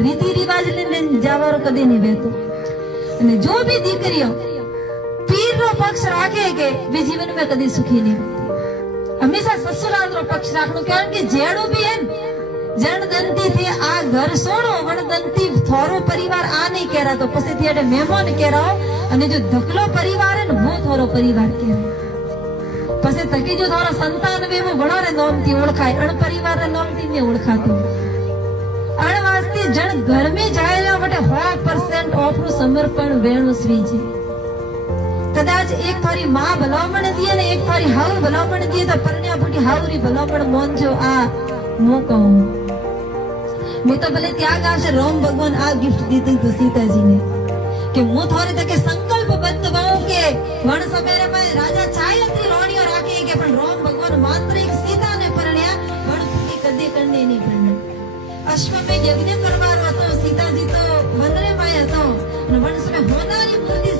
રીતિ રિવાજ લઈને જવાનો કદી નહીં વહેતો. અને જો બી દીકરીઓ પીરનો પક્ષ રાખે કે બે જીવન में કદી સુખી નહીં હંમેશા સસુરાલનો પક્ષ રાખવું. કારણ કે જેડું બી હે જણદંતી થી આ ઘર સોડો વણદંતી થોરો પરિવાર આ નહીં કહેરાતો પછી થી એટલે મહેમાન કહેરાઓ. અને જો ધકલો પરિવાર હે ને वो થોરો પરિવાર કહેવાય. પછી તકી જો થોડા સંતાન વેવો ઘણો રે નામથી ઓળખાય અણ પરિવાર ના નામથી ને ઓળખાતો. અણ વાસ્તે જણ ઘર में જાયેલા માટે 100% ઓફરું સમર્પણ વેણું સ્વી છે. કદાચ એક થારી માં ભલામણ દીએ ને એક થારી હાવ ભલામણ દીએ તો પરણ્યા ફૂટી હાવરી ભલામણ મોનજો આ મો કહું. મેં તો ભલે ત્યાગ આવશે રામ ભગવાન આ ગિફ્ટ દીધી તો સીતાજીને કે હું થોડી તકે સંકલ્પ બંધ બાઉ કે વણ સમેરે માં રાજા ચાયત્રી રોણીઓ રાખે કે પણ રામ ભગવાન માત્ર એક સીતાને પરણ્યા વણ ફૂટી કદી કરને નહીં પરણ્યા. અશ્વમેધ યજ્ઞ કરવાનો હતો સીતાજી તો વનરે માં હતો અને વણ સમે હોનારી મૂર્તિ